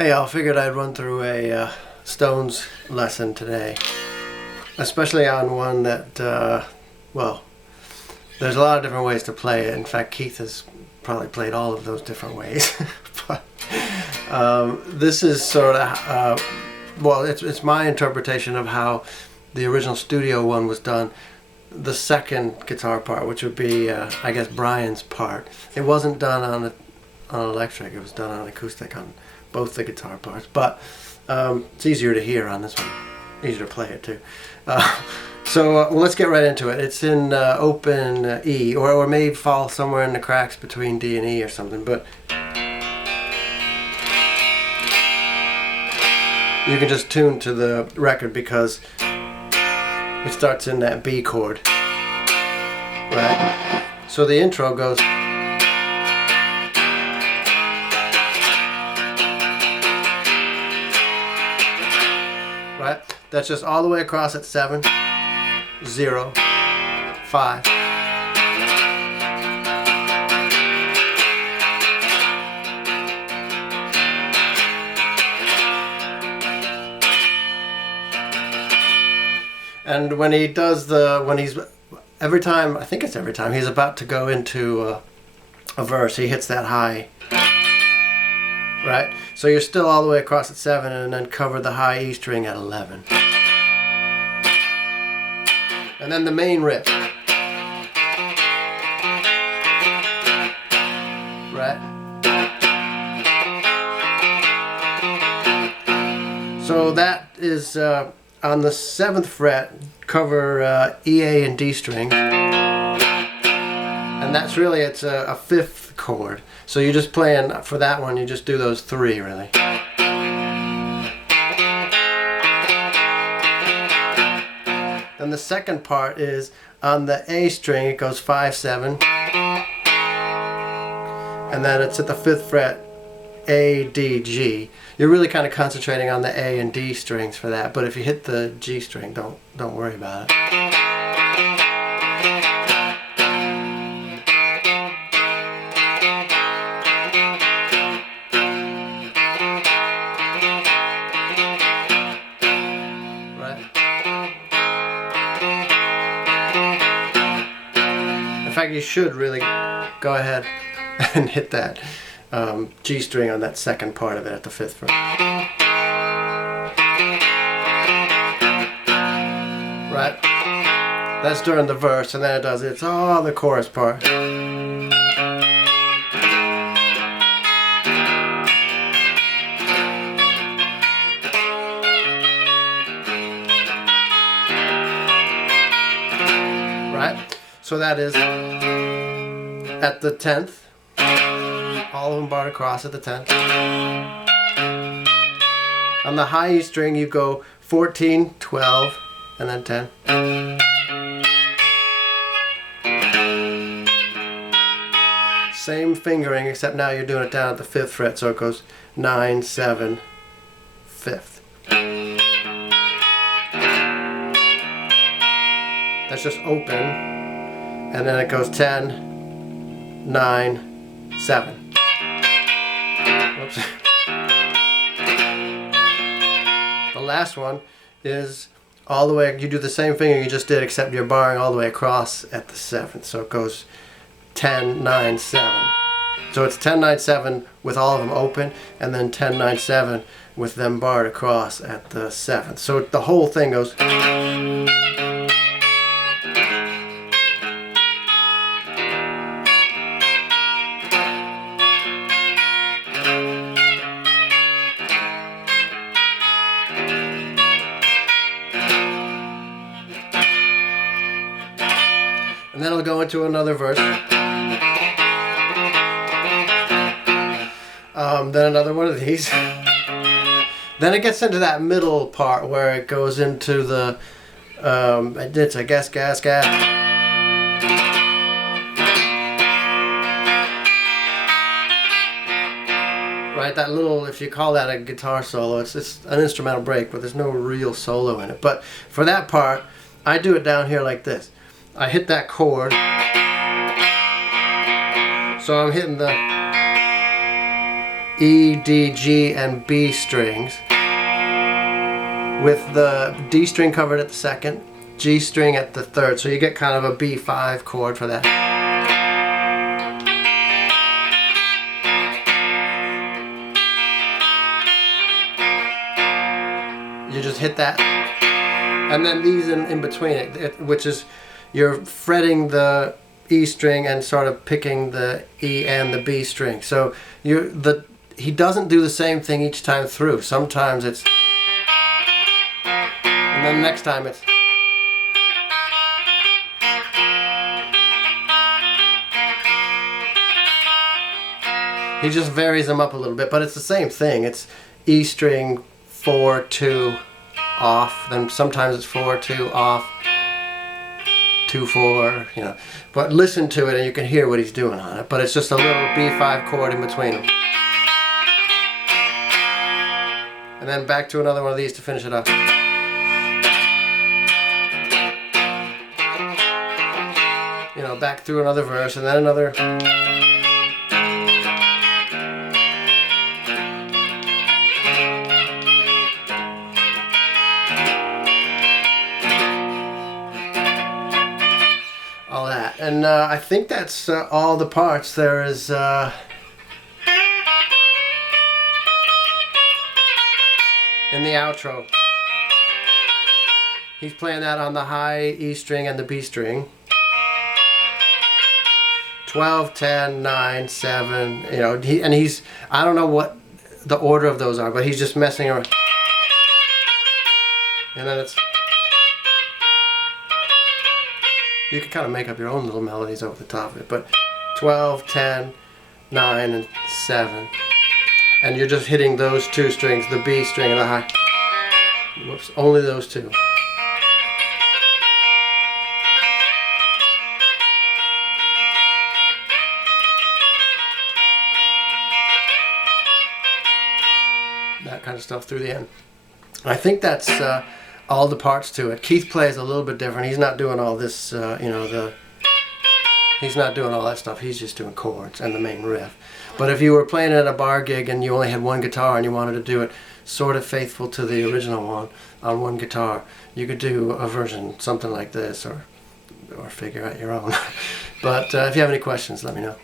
Hey, I figured I'd run through a Stones lesson today, especially on one that, well, there's a lot of different ways to play it. In fact, Keith has probably played all of those different ways. But this is sort of, well, it's my interpretation of how the original studio one was done. The second guitar part, which would be, I guess, Brian's part. It wasn't done on electric. It was done on acoustic on both the guitar parts, but it's easier to hear on this one, easier to play it too. So let's get right into it. It's in open E, or may fall somewhere in the cracks between D and E or something, but you can just tune to the record because it starts in that B chord, right? So the intro goes, right? That's just all the way across at 7, 0, 5. And when he does every time, I think it's every time, he's about to go into a verse, he hits that high. Right? So you're still all the way across at 7 and then cover the high E string at 11. And then the main riff. Right? So that is on the 7th fret, cover E, A, and D string. And that's really, it's a 5th chord. So you're just playing, for that one, you just do those 3, really. Then the second part is on the A string, it goes 5, 7. And then it's at the 5th fret, A, D, G. You're really kind of concentrating on the A and D strings for that, but if you hit the G string, don't worry about it. In fact, you should really go ahead and hit that G string on that second part of it at the 5th fret. Right? That's during the verse, and then it's all the chorus part. Right? So that is at the 10th, all of them barred across at the 10th. On the high E string you go 14, 12, and then 10. Same fingering, except now you're doing it down at the 5th fret, so it goes 9, 7, 5th. That's just open. And then it goes 10, 9, 7. Whoops. The last one is all the way, you do the same thing you just did, except you're barring all the way across at the 7th. So it goes 10, 9, 7. So it's 10, 9, 7 with all of them open, and then 10, 9, 7 with them barred across at the 7th. So the whole thing goes. And then it'll go into another verse. Then another one of these. Then it gets into that middle part where it goes into the, it's a gas. Right, that little, if you call that a guitar solo, it's an instrumental break, but there's no real solo in it. But for that part, I do it down here like this. I hit that chord, so I'm hitting the E, D, G, and B strings, with the D string covered at the second, G string at the third, so you get kind of a B5 chord for that. You just hit that, and then these in between it, which is you're fretting the E string and sort of picking the E and the B string. So he doesn't do the same thing each time through. Sometimes it's, and then next time it's. He just varies them up a little bit, but it's the same thing. It's E string 4, 2, off. Then sometimes it's 4, 2, off, 2, 4. You know. But listen to it, and you can hear what he's doing on it. But it's just a little B5 chord in between them. And then back to another one of these to finish it up. You know, back through another verse, and then another. All that, and I think that's all the parts. There is in the outro, he's playing that on the high E string and the B string. 12, 10, 9, 7. You know, he's I don't know what the order of those are, but he's just messing around. And then it's. You can kind of make up your own little melodies over the top of it, but 12, 10, 9, and 7. And you're just hitting those two strings, the B string and the high. Whoops, only those two. That kind of stuff through the end. I think that's all the parts to it. Keith plays a little bit different. He's not doing all this, he's not doing all that stuff. He's just doing chords and the main riff. But if you were playing at a bar gig and you only had one guitar and you wanted to do it sort of faithful to the original one on one guitar, you could do a version something like this, or figure out your own. But if you have any questions, let me know.